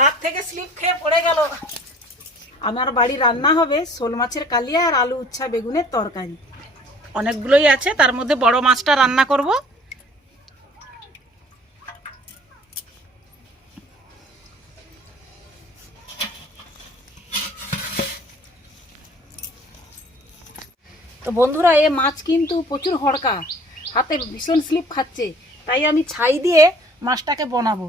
হাত থেকে স্লিপ খেয়ে পড়ে গেল। আমার বাড়ি রান্না হবে শোল মাছের কালিয়া আর আলু উচ্ছা বেগুনের তরকারি। অনেকগুলোই আছে, তার মধ্যে বড় মাছটা রান্না করব। তো বন্ধুরা, এ মাছ কিন্তু প্রচুর হড়কা, হাতে ভীষণ স্লিপ খাচ্ছে, তাই আমি ছাই দিয়ে মাছটাকে বানাবো।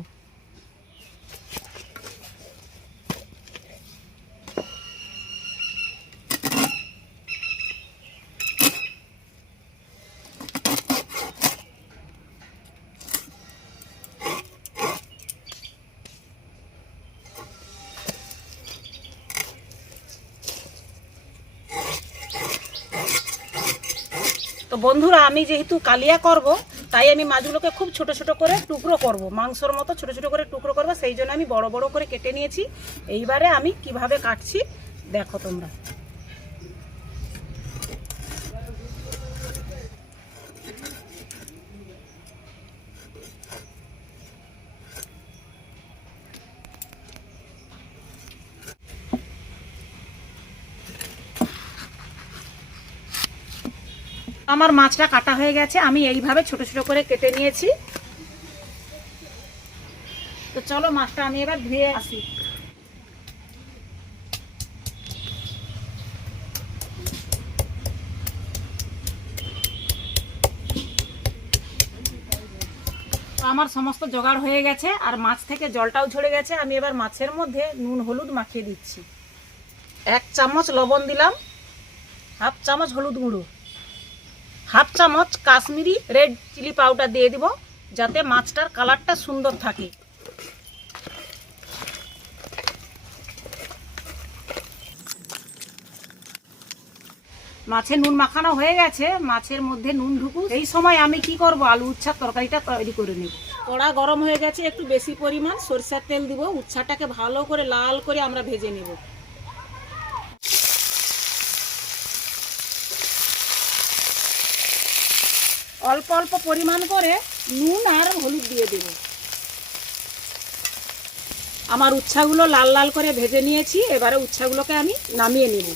তো বন্ধুরা, আমি যেহেতু কালিয়া করব, তাই আমি মাছগুলোকে খুব ছোট ছোট করে টুকরো করব। মাংসর মতো ছোট ছোট করে টুকরো করব, সেই জন্য আমি বড় বড় করে কেটে নিয়েছি। এইবারে আমি কীভাবে কাটছি, দেখো তোমরা। আমার মাছটা কাটা হয়ে গেছে, আমি এইভাবে ছোট ছোট করে কেটে নিয়েছি। তো চলো মাছটা আমি এবার ধুয়ে আসি। আমার সমস্ত জোগাড় হয়ে গেছে, আর মাছ থেকে জলটাও ঝরে গেছে। আমি এবার মাছের মধ্যে নুন, হলুদ মাখিয়ে দিচ্ছি। এক চামচ লবণ দিলাম, হাফ চামচ হলুদ গুঁড়ো। হাফ চামচ কাশ্মীরি রেড চিলি পাউডার দিয়ে দিব, যাতে মাছটার কালারটা সুন্দর থাকে। মাছের নুন মাখানো হয়ে গেছে, মাছের মধ্যে নুন ঢুকু এই সময় আমি কি করব? আলু উচ্ছার তরকারিটা তৈরি করে নেব। কড়া গরম হয়ে গেছে, একটু বেশি পরিমাণ সরষের তেল দিব। উচ্ছাটাকে ভালো করে লাল করে আমরা ভেজে নেব। অল্প অল্প পরিমাণ করে নুন আর হলুদ দিয়ে দেব। আমার উচ্ছাগুলো লাল লাল করে ভেজে নিয়েছি, এবারে উচ্ছাগুলোকে আমি নামিয়ে নেব।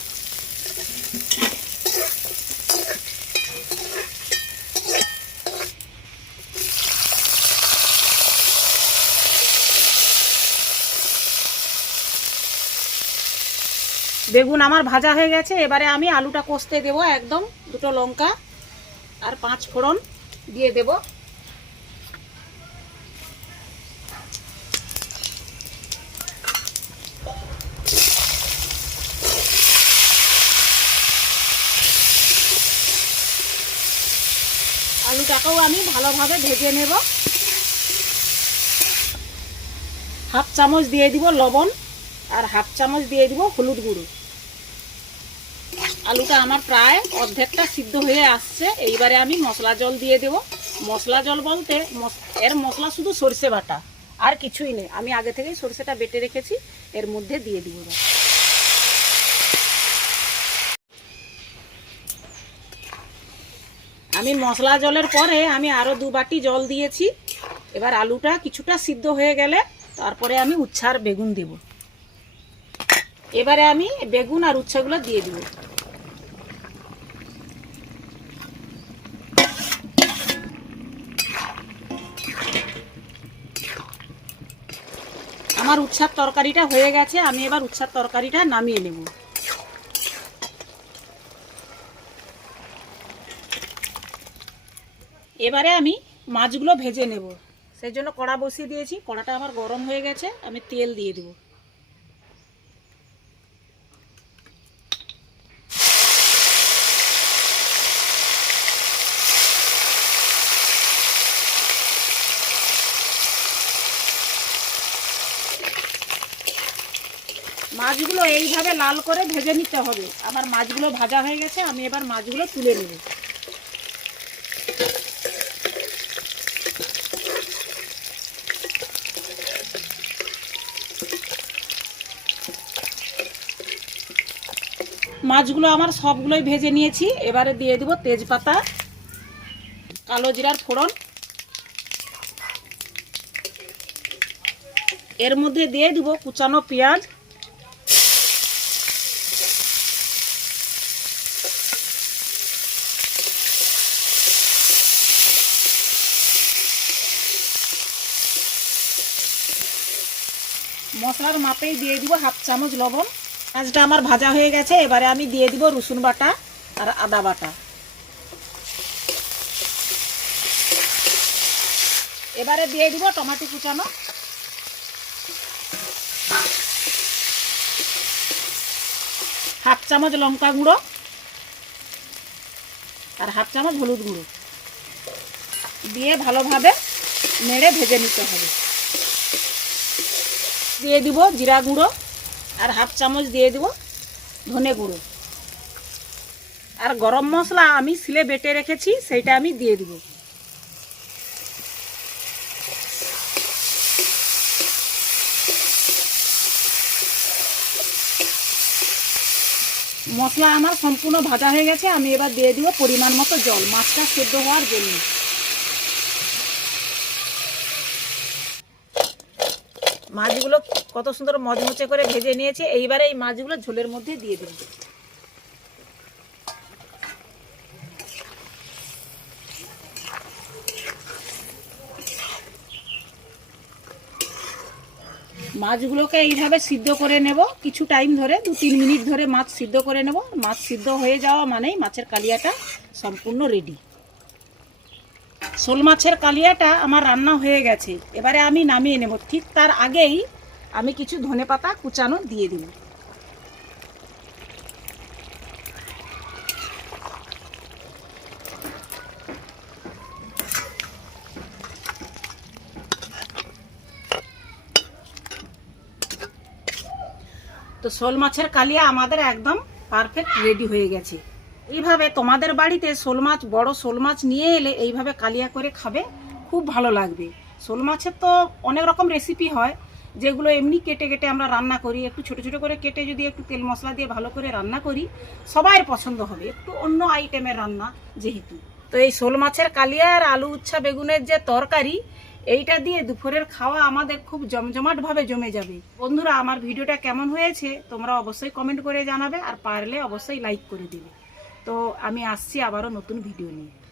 বেগুন আমার ভাজা হয়ে গেছে, এবারে আমি আলুটা কষতে দেবো একদম দুটো লঙ্কা। আর পাঁচ ফোড়ন দিয়ে দেব। আলুটাকেও আমি ভালোভাবে ভেজে নেব। হাফ চামচ দিয়ে দিব লবণ আর হাফ চামচ দিয়ে দিব হলুদ গুঁড়ো। আলুটা আমার প্রায় অর্ধেকটা সিদ্ধ হয়ে আসছে। এইবারে আমি মশলা জল দিয়ে দেব। মশলা জল বলতে এর মশলা শুধু সর্ষে বাটা, আর কিছুই নেই। আমি আগে থেকেই সর্ষেটা বেটে রেখেছি, এর মধ্যে দিয়ে দিব। আমি মশলা জলের পরে আমি আরও দু বাটি জল দিয়েছি। এবার আলুটা কিছুটা সিদ্ধ হয়ে গেলে তারপরে আমি উচ্ছার বেগুন দেব। এবারে আমি বেগুন আর উচ্ছাগুলো দিয়ে দিব। আমার উৎসার তরকারিটা হয়ে গেছে, আমি এবার উৎসার তরকারিটা নামিয়ে নেব। এবারে আমি মাছগুলো ভেজে নেব। সেই জন্য কড়া বসিয়ে দিয়েছি, কড়াটা আমার গরম হয়ে গেছে, আমি তেল দিয়ে দেবো। মাছগুলো এইভাবে লাল করে ভেজে নিতে হবে। আমার মাছগুলো ভাজা হয়ে গেছে, আমি এবার মাছগুলো তুলে নেব। মাছগুলো আমার সবগুলোই ভেজে নিয়েছি, এবারে দিয়ে দেবো তেজপাতা, কালো জিরার ফোড়ন। এর মধ্যে দিয়ে দিব কুচানো পেঁয়াজ মশলার মাপেই দিয়ে দিব হাফ চামচ লবণ। পেঁয়াজটা আমার ভাজা হয়ে গেছে, এবারে আমি দিয়ে দিব রসুন বাটা আর আদা বাটা। এবারে দিয়ে দিব টমেটো কুচানো। হাফ চামচ লঙ্কা গুঁড়ো আর হাফ চামচ হলুদ গুঁড়ো। দিয়ে ভালোভাবে নেড়ে ভেজে নিতে হবে। দিয়ে দিব জিরা গুঁড়ো আর হাফ চামচ দিয়ে দিব ধনে গুঁড়ো। আর গরম মশলা আমি সিলে বেটে রেখেছি, সেইটা আমি দিয়ে দিব। মশলা আমার সম্পূর্ণ ভাজা হয়ে গেছে, আমি এবার দিয়ে দিব পরিমাণ মতো জল, মাছটা সেদ্ধ হওয়ার জন্য। মাছগুলো কত সুন্দর মচমচে করে ভেজে নিয়েছে। এইবারে এই মাছগুলো ঝোলের মধ্যে দিয়ে দেব মাছগুলোকে এইভাবে সিদ্ধ করে নেব। কিছু টাইম ধরে, দু তিন মিনিট ধরে মাছ সিদ্ধ করে নেব। মাছ সিদ্ধ হয়ে যাওয়া মানেই মাছের কালিয়াটা সম্পূর্ণ রেডি শোল মাছের কালিয়াটা আমার রান্না হয়ে গেছে। এবারে আমি নামিয়ে নেব। ঠিক তার আগেই আমি কিছু ধনেপাতা কুচানো দিয়ে দিব তো শোল মাছের কালিয়া আমাদের একদম পারফেক্ট রেডি হয়ে গেছে। এইভাবে তোমাদের বাড়িতে শোল মাছ, বড় শোল মাছ নিয়ে এলে এইভাবে কালিয়া করে খাবে, খুব ভালো লাগবে। শোল মাছের তো অনেক রকম রেসিপি হয়, যেগুলো এমনি কেটে কেটে আমরা রান্না করি, একটু ছোট ছোট করে কেটে যদি একটু তেল মশলা দিয়ে ভালো করে রান্না করি সবাই পছন্দ হবে। একটু অন্য আইটেমের রান্না যেহেতু। তো এই শোল মাছের কালিয়া আর আলু উচ্ছা বেগুনের যে তরকারি, এইটা দিয়ে দুপুরের খাওয়া আমাদের খুব জমজমাটভাবে জমে যাবে। বন্ধুরা, আমার ভিডিওটা কেমন হয়েছে তোমরা অবশ্যই কমেন্ট করে জানাবে, আর পারলে অবশ্যই লাইক করে দিবে। তো আমি আসছি আবারও নতুন ভিডিও নিয়ে।